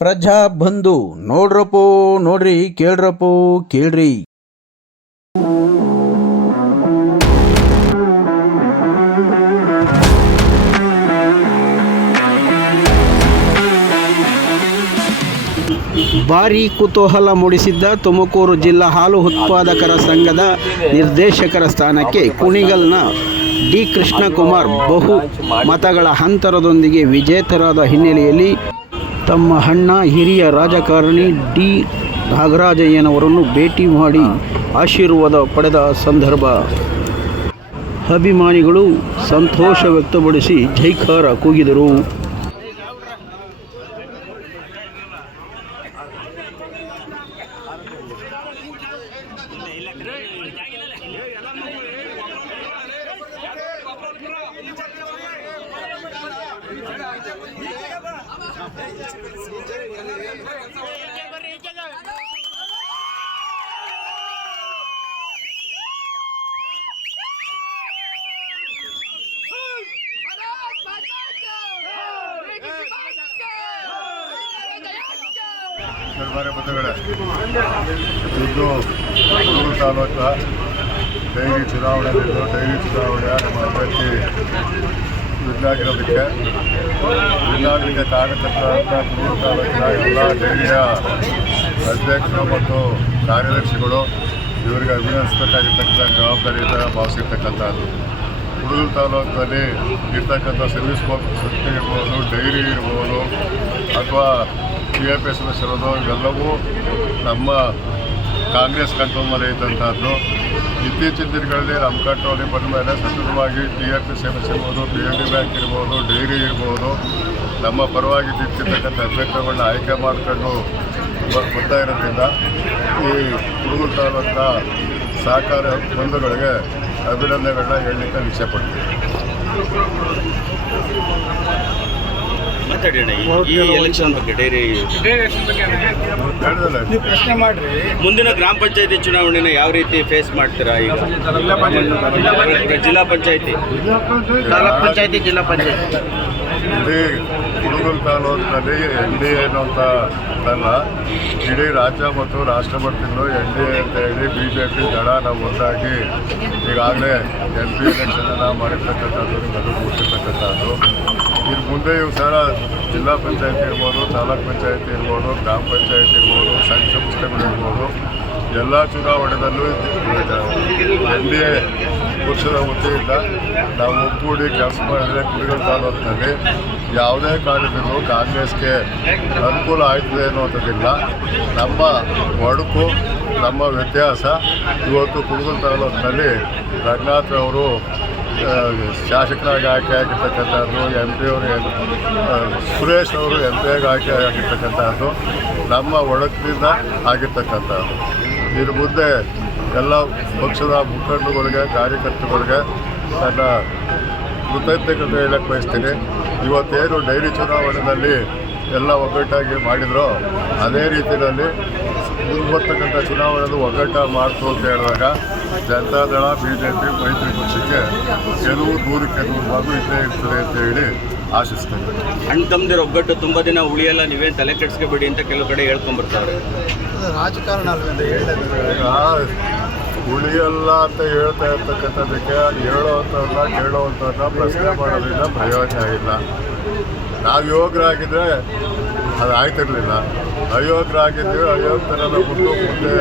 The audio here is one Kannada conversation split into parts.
ಪ್ರಜಾ ಬಂಧು, ನೋಡ್ರಪ್ಪೋ, ನೋಡ್ರಿ, ಕೇಳ್ರಪ್ಪೋ, ಕೇಳ್ರಿ. ಭಾರಿ ಕುತೂಹಲ ಮೂಡಿಸಿದ್ದ ತುಮಕೂರು ಜಿಲ್ಲಾ ಹಾಲು ಉತ್ಪಾದಕರ ಸಂಘದ ನಿರ್ದೇಶಕರ ಸ್ಥಾನಕ್ಕೆ ಕುಣಿಗಲ್ನ ಡಿ ಕೃಷ್ಣಕುಮಾರ್ ಬಹು ಮತಗಳ ಅಂತರದೊಂದಿಗೆ ವಿಜೇತರಾದ ಹಿನ್ನೆಲೆಯಲ್ಲಿ ತಮ್ಮ ಅಣ್ಣ, ಹಿರಿಯ ರಾಜಕಾರಣಿ ಡಿ. ನಾಗರಾಜಯ್ಯನವರನ್ನು ಭೇಟಿ ಮಾಡಿ ಆಶೀರ್ವಾದ ಪಡೆದ ಸಂದರ್ಭ. ಅಭಿಮಾನಿಗಳು ಸಂತೋಷ ವ್ಯಕ್ತಪಡಿಸಿ ಜೈಕಾರ ಕೂಗಿದರು. ಸರ್ವಾರ ಬಂಧುಗಳೇ ಇದು ತುಮಕೂರು ತಾಲೂಕು ಡೈರಿ ಚುನಾವಣೆಯಲ್ಲಿದ್ದು ಡೈರಿ ಚುನಾವಣೆಯ ನಮ್ಮ ಅಭ್ಯರ್ಥಿ ಇದಾಗಲಿಕ್ಕೆ ಕಾರಣಕರ್ತ ಅಂತ ತುಮಕೂರು ತಾಲೂಕಿನ ಎಲ್ಲ ಡೈರಿಯ ಅಧ್ಯಕ್ಷರು ಮತ್ತು ಕಾರ್ಯದರ್ಶಿಗಳು ಇವರಿಗೆ ಅಭಿನಂದಿಸಬೇಕಾಗಿರ್ತಕ್ಕಂಥ ಜವಾಬ್ದಾರಿಯಿಂದ ಭಾವಿಸಿರ್ತಕ್ಕಂಥದ್ದು ಹುಡುಗರು ತಾಲೂಕಿನಲ್ಲಿ ಇರ್ತಕ್ಕಂಥ ಸರ್ವಿಸ್ ಶಕ್ತಿ ಇರ್ಬೋದು, ಡೈರಿ ಇರ್ಬೋದು, ಅಥವಾ ಪಿ ಎಫ್ ಎಸ್ ಎಸ್ ಇರೋದು ಇವೆಲ್ಲವೂ ನಮ್ಮ ಕಾಂಗ್ರೆಸ್ ಕಂಟ್ರೋಲ್ನಲ್ಲಿ ಇದ್ದಂಥದ್ದು ಇತ್ತೀಚಿನ ದಿನಗಳಲ್ಲಿ ನಮ್ಮ ಕಂಟ್ರೋಲಿಗೆ ಬಂದ ಮೇಲೆ ಸತತವಾಗಿ ಟಿ ಎಫ್ ಪಿ ಎಸ್ ಇರ್ಬೋದು ಪಿ ಎಲ್ ಡಿ ಬ್ಯಾಂಕ್ ಇರ್ಬೋದು, ಡೈರಿ ಇರ್ಬೋದು. ನಮ್ಮ ಪರವಾಗಿ ನಿಂತಿರ್ತಕ್ಕಂಥ ಅಭ್ಯರ್ಥಿಗಳನ್ನ ಆಯ್ಕೆ ಮಾಡ್ಕೊಂಡು ಬರ್ತಾ ಇರೋದ್ರಿಂದ ಈ ಹುಡುಗರು ತಾಲೂಕಿನ ಸಹಕಾರ ಬಂಧುಗಳಿಗೆ ಅಭಿನಂದನೆಗಳನ್ನ ಹೇಳಲಿಕ್ಕೆ ಇಚ್ಛೆಪಡ್ತೀನಿ ಮಾತಾಡೋಣ ಈ ಎಲೆಕ್ಷನ್ ಬಗ್ಗೆ ಡೈರಿ ನೀವು ಪ್ರಶ್ನೆ ಮಾಡ್ರಿ. ಮುಂದಿನ ಗ್ರಾಮ ಪಂಚಾಯತಿ ಚುನಾವಣೆನ ಯಾವ ರೀತಿ ಫೇಸ್ ಮಾಡ್ತೀರಾ ಈಗ? ಜಿಲ್ಲಾ ಪಂಚಾಯತಿ ತಾಲೂಕ್ ಪಂಚಾಯತಿ ಜಿಲ್ಲಾ ಪಂಚಾಯತಿ. ಇಡೀ ಹುಡುಗರು ತಾಲೂಕಿನಲ್ಲಿ ಎನ್ ಡಿ ಎ ಅನ್ನುವಂಥ ಅಲ್ಲ ಇಡೀ ರಾಜ್ಯ ಮತ್ತು ರಾಷ್ಟ್ರ ಮಟ್ಟದಲ್ಲಿ ಎನ್ ಡಿ ಎ ಅಂತ ಹೇಳಿ ಬಿ ಜೆ ಪಿ ದಳ ನಾವು ಒಂದಾಗಿ ಈಗಾಗಲೇ ಎಂ ಪಿ ಎಲೆಕ್ಷನನ್ನು ಮಾಡಿರ್ತಕ್ಕಂಥದ್ದು ನಿಮ್ಮದು ಕೂತಿರ್ತಕ್ಕಂಥದ್ದು. ಇನ್ನು ಮುಂದೆಯೂ ಸಹ ಜಿಲ್ಲಾ ಪಂಚಾಯತಿ ಇರ್ಬೋದು, ತಾಲೂಕ್ ಪಂಚಾಯತಿ ಇರ್ಬೋದು, ಗ್ರಾಮ ಪಂಚಾಯತಿ ಇರ್ಬೋದು, ಸಂಘ ಸಂಸ್ಥೆಗಳು ಇರ್ಬೋದು, ಎಲ್ಲ ಚುನಾವಣೆದಲ್ಲೂ ಎನ್ ಡಿ ಎ ಪಕ್ಷದ ವತಿಯಿಂದ ನಾವು ಒಗ್ಗೂಡಿ ಕೆಲಸ ಮಾಡಿದರೆ ಕುಡಿಗಲ್ ತಾಲೂಕಿನಲ್ಲಿ ಯಾವುದೇ ಕಾರಣದಲ್ಲೂ ಕಾಂಗ್ರೆಸ್ಗೆ ಅನುಕೂಲ ಆಯ್ತದೆ ಅನ್ನುವಂಥದ್ದಿಲ್ಲ ನಮ್ಮ ಒಡಕು ನಮ್ಮ ವ್ಯತ್ಯಾಸ ಇವತ್ತು ಕುಡುಗಲ್ ತಾಲೂಕಿನಲ್ಲಿ ರಂಗನಾಥ್ ಅವರು ಶಾಸಕರಾಗಿ ಆಯ್ಕೆ ಆಗಿರ್ತಕ್ಕಂಥದ್ದು ಎಂ ಪಿ ಅವರು ಸುರೇಶ್ ಅವರು ಎಂ ಪಿ ಆಗಿ ಆಯ್ಕೆ ಆಗಿರ್ತಕ್ಕಂಥದ್ದು, ನಮ್ಮ ಒಡಕಿನಿಂದ ಆಗಿರ್ತಕ್ಕಂಥದ್ದು. ಇದ್ರ ಮುಂದೆ ಎಲ್ಲ ಪಕ್ಷದ ಮುಖಂಡಗಳಿಗೆ ಕಾರ್ಯಕರ್ತರುಗಳಿಗೆ ನನ್ನ ಕೃತಜ್ಞತೆ ಹೇಳಕ್ಕೆ ಬಯಸ್ತೀನಿ. ಇವತ್ತೇನು ಡೈರಿ ಚುನಾವಣೆಯಲ್ಲಿ ಎಲ್ಲ ಒಗ್ಗಟ್ಟಾಗಿ ಮಾಡಿದ್ರು, ಅದೇ ರೀತಿಯಲ್ಲಿ ಮುಂಬರ್ತಕ್ಕಂಥ ಚುನಾವಣೆಯಲ್ಲೂ ಒಗ್ಗಟ್ಟ ಮಾಡ್ತು ಅಂತ ಹೇಳಿದಾಗ ಜನತಾದಳ ಬಿ ಜೆ ಪಿ ಮೈತ್ರಿ ಪಕ್ಷಕ್ಕೆ ಕೆಲವು ದೂರಕ್ಕೆ ನೂರು ಭಾಗ ಇದ್ದೇ ಇರ್ತದೆ ಅಂತ ಹೇಳಿ ಆಶಿಸ್ತೇನೆ. ಅಣ್ಣ ತಮ್ಮದಿರ ಒಗ್ಗಟ್ಟು ತುಂಬಾ ದಿನ ಉಳಿಯಲ್ಲ ನೀವೇನು ತಲೆ ಕೆಡಿಸ್ಕೋಬೇಡಿ ಅಂತ ಕೆಲವು ಕಡೆ ಹೇಳ್ಕೊಂಡ್ಬರ್ತಾರೆ ರಾಜಕಾರಣ ಉಳಿಯಲ್ಲ ಅಂತ ಹೇಳ್ತಾ ಇರ್ತಕ್ಕಂಥದ್ದಕ್ಕೆ ಹೇಳೋವಂಥವ್ರನ್ನ ಕೇಳೋವಂಥವ್ರನ್ನ ಪ್ರಶ್ನೆ ಮಾಡೋದ್ರಿಂದ ಪ್ರಯೋಜನ ಇಲ್ಲ. ನಾವು ಯೋಗ್ಯರಾಗಿದ್ದರೆ ಅದು ಆಯ್ತಿರಲಿಲ್ಲ. ಅಯೋಗ್ಯರಾಗಿದ್ದೀವಿ ಅಯೋಗ್ಯರನ್ನ ಬಿಟ್ಟು ಮುಂದೆ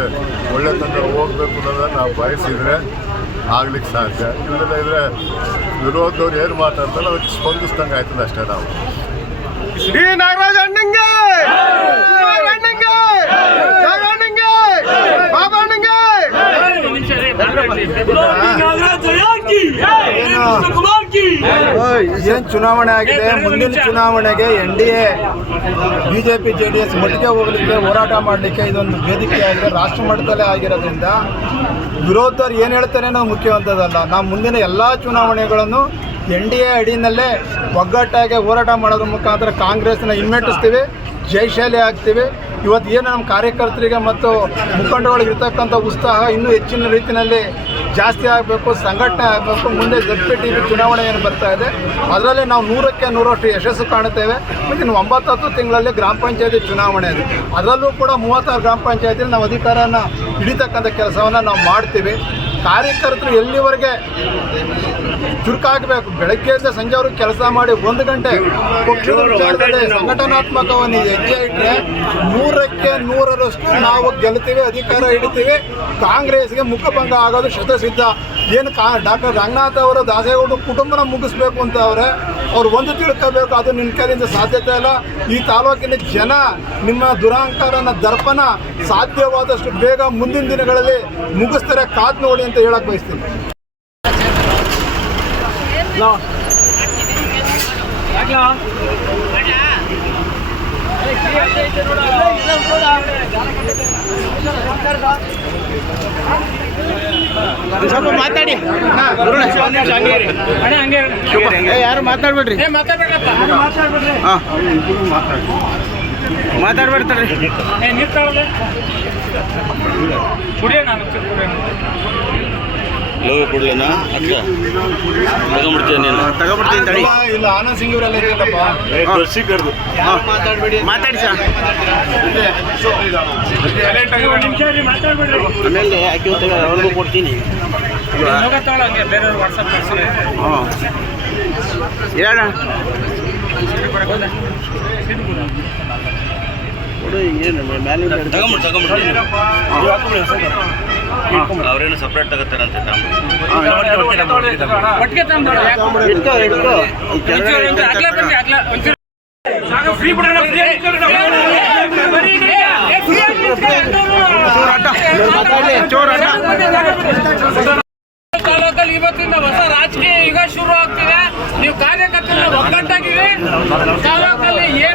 ಒಳ್ಳೆತನ ಹೋಗ್ಬೇಕು ಅನ್ನೋದನ್ನು ನಾವು ಬಯಸಿದರೆ ಆಗ್ಲಿಕ್ಕೆ ಸಾಧ್ಯ. ಇಲ್ಲದೇ ಇದ್ರೆ ವಿರೋಧದವ್ರು ಏನು ಮಾತಾಡ್ತಾರೆ ಅದಕ್ಕೆ ಸ್ಪಂದಿಸ್ದಂಗೆ ಆಯ್ತದೆ ಅಷ್ಟೇ ನಾವು. ಶ್ರೀ ನಾಗರಾಜ್ ಅಣ್ಣಂಗೆ! ಅಣ್ಣಂಗೆ! ಅಣ್ಣಂಗೆ! ಬಾಬಾ ಅಣ್ಣಂಗೆ! ಏನ್ ಚುನಾವಣೆ ಆಗಿದೆ. ಮುಂದಿನ ಚುನಾವಣೆಗೆ N D A BJP J D S ಮಟ್ಟಿಗೆ ಹೋಗಲಿಕ್ಕೆ ಹೋರಾಟ ಮಾಡಲಿಕ್ಕೆ ಇದೊಂದು ವೇದಿಕೆ ಆಗಿದೆ. ರಾಷ್ಟ್ರ ಮಟ್ಟದಲ್ಲೇ ಆಗಿರೋದ್ರಿಂದ ವಿರೋಧರು ಏನು ಹೇಳ್ತಾರೆ ಅನ್ನೋದು ಮುಖ್ಯವಂತದಲ್ಲ ನಾವು ಮುಂದಿನ ಎಲ್ಲ ಚುನಾವಣೆಗಳನ್ನು ಎನ್ ಡಿ ಎ ಅಡಿನಲ್ಲೇ ಒಗ್ಗಟ್ಟಾಗಿ ಹೋರಾಟ ಮಾಡೋದ್ರ ಮುಖಾಂತರ ಕಾಂಗ್ರೆಸ್ನ ಹಿಮ್ಮೆಟ್ಟಿಸ್ತೀವಿ ಜಯಶಾಲಿ ಆಗ್ತೀವಿ ಇವತ್ತು ಏನು ನಮ್ಮ ಕಾರ್ಯಕರ್ತರಿಗೆ ಮತ್ತು ಮುಖಂಡಗಳಿಗೆ ಇರ್ತಕ್ಕಂಥ ಉತ್ಸಾಹ ಇನ್ನೂ ಹೆಚ್ಚಿನ ರೀತಿಯಲ್ಲಿ ಜಾಸ್ತಿ ಆಗಬೇಕು, ಸಂಘಟನೆ ಆಗಬೇಕು, ಮುಂದೆ ಜಡ್ ಟಿ ಚುನಾವಣೆ ಏನು ಬರ್ತಾ ಇದೆ, ಅದರಲ್ಲಿ ನಾವು ನೂರಕ್ಕೆ ನೂರಷ್ಟು ಯಶಸ್ಸು ಕಾಣುತ್ತೇವೆ. ಮತ್ತು ಇನ್ನು ಒಂಬತ್ತತ್ತು ತಿಂಗಳಲ್ಲಿ ಗ್ರಾಮ ಪಂಚಾಯತಿ ಚುನಾವಣೆ ಇದೆ. ಅದರಲ್ಲೂ ಕೂಡ ಮೂವತ್ತಾರು ಗ್ರಾಮ ಪಂಚಾಯತಿಯಲ್ಲಿ ನಾವು ಅಧಿಕಾರನ ಹಿಡಿತಕ್ಕಂಥ ಕೆಲಸವನ್ನು ನಾವು ಮಾಡ್ತೀವಿ. ಕಾರ್ಯಕರ್ತರು ಎಲ್ಲಿವರೆಗೆ ಚುರುಕಾಗಬೇಕು. ಬೆಳಗ್ಗೆಯಿಂದ ಸಂಜೆವರೆಗೆ ಕೆಲಸ ಮಾಡಿ ಒಂದು ಗಂಟೆ ಪಕ್ಷದ ಸಂಘಟನಾತ್ಮಕವನ್ನು ಹೆಜ್ಜೆ ಇಟ್ಟರೆ ನೂರಕ್ಕೆ ನೂರರಷ್ಟು ನಾವು ಗೆಲ್ತೀವಿ ಅಧಿಕಾರ ಹಿಡಿತೀವಿ ಕಾಂಗ್ರೆಸ್ಗೆ ಮುಖಭಂಗ ಆಗೋದು ಶತಸಿದ್ಧ. ಏನು ಕಾ, ಡಾಕ್ಟರ್ ರಂಗನಾಥ್ ಅವರು ದಾಸೇಗೌಡರು ಕುಟುಂಬನ ಮುಗಿಸ್ಬೇಕು ಅಂತ ಅವರೇ, ಅವ್ರು ಒಂದು ತಿಳ್ಕೋಬೇಕು, ಅದು ನಿನ್ನ ಕೈಲಿಂದ ಸಾಧ್ಯತೆ ಇಲ್ಲ. ಈ ತಾಲೂಕಿನ ಜನ ನಿಮ್ಮ ದುರಾಂಕಾರನ ದರ್ಪಣ ಸಾಧ್ಯವಾದಷ್ಟು ಬೇಗ ಮುಂದಿನ ದಿನಗಳಲ್ಲಿ ಮುಗಿಸ್ತಾರೆ, ಕಾದ್ ನೋಡಿ ಅಂತ ಹೇಳಕ್ ಬಯಸ್ತೀನಿ. ಸ್ವಲ್ಪ ಮಾತಾಡಿ. ಯಾರು ಮಾತಾಡ್ಬೇಡ್ರಿ? ಹಾಂ. ಮಾತಾಡ್ಬೇಡ್ತಾರ್ರಿ ಲೋಗ ಕೊಡ್ಲಿನ ಅಕ್ಕ ತಗೊಂಡ್ಬಿಡ್ತೀಯ ನೀನು? ತಗೊಬಿಡ್ತೀನಿ ತಡಿ. ಇಲ್ಲ, ಆನಂದ್ ಸಿಂಗ್ ಇವರೆಲ್ಲ ಇದ್ದೀರಲ್ಲಪ್ಪ ಮಾತಾಡ್ಬೇಡಿ ಮಾತಾಡಿ ಸರ್. ಆಮೇಲೆ ಹೊತ್ತಿಗೆ ಅವ್ರಿಗೂ ಕೊಡ್ತೀನಿ. ಹಾಂ ಹೇಳ ಕೊಡು ಏನು ಮೇಲೆ ತಗೊಂಬಿಡು ತಗೊಂಬಿಡು ಅವ್ರೇನು ಸಪ್ರೇಟ್ ತಗೋತಾರಂತೆ ತಾಲೂಕಲ್ಲಿ ಇವತ್ತಿಂದ ಹೊಸ ರಾಜಕೀಯ ಯುಗ ಶುರು ಆಗ್ತಿದೆ ನೀವು ಕಾರ್ಯಕರ್ತರ ಒಗ್ಗಟ್ಟಾಗಿವೆ ತಾಲೂಕಲ್ಲಿ ಏನ್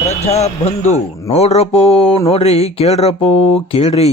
ಪ್ರಜಾ ಬಂಧು ನೋಡ್ರಪ್ಪೋ ನೋಡ್ರಿ ಕೇಳ್ರಪ್ಪೋ ಕೇಳ್ರಿ.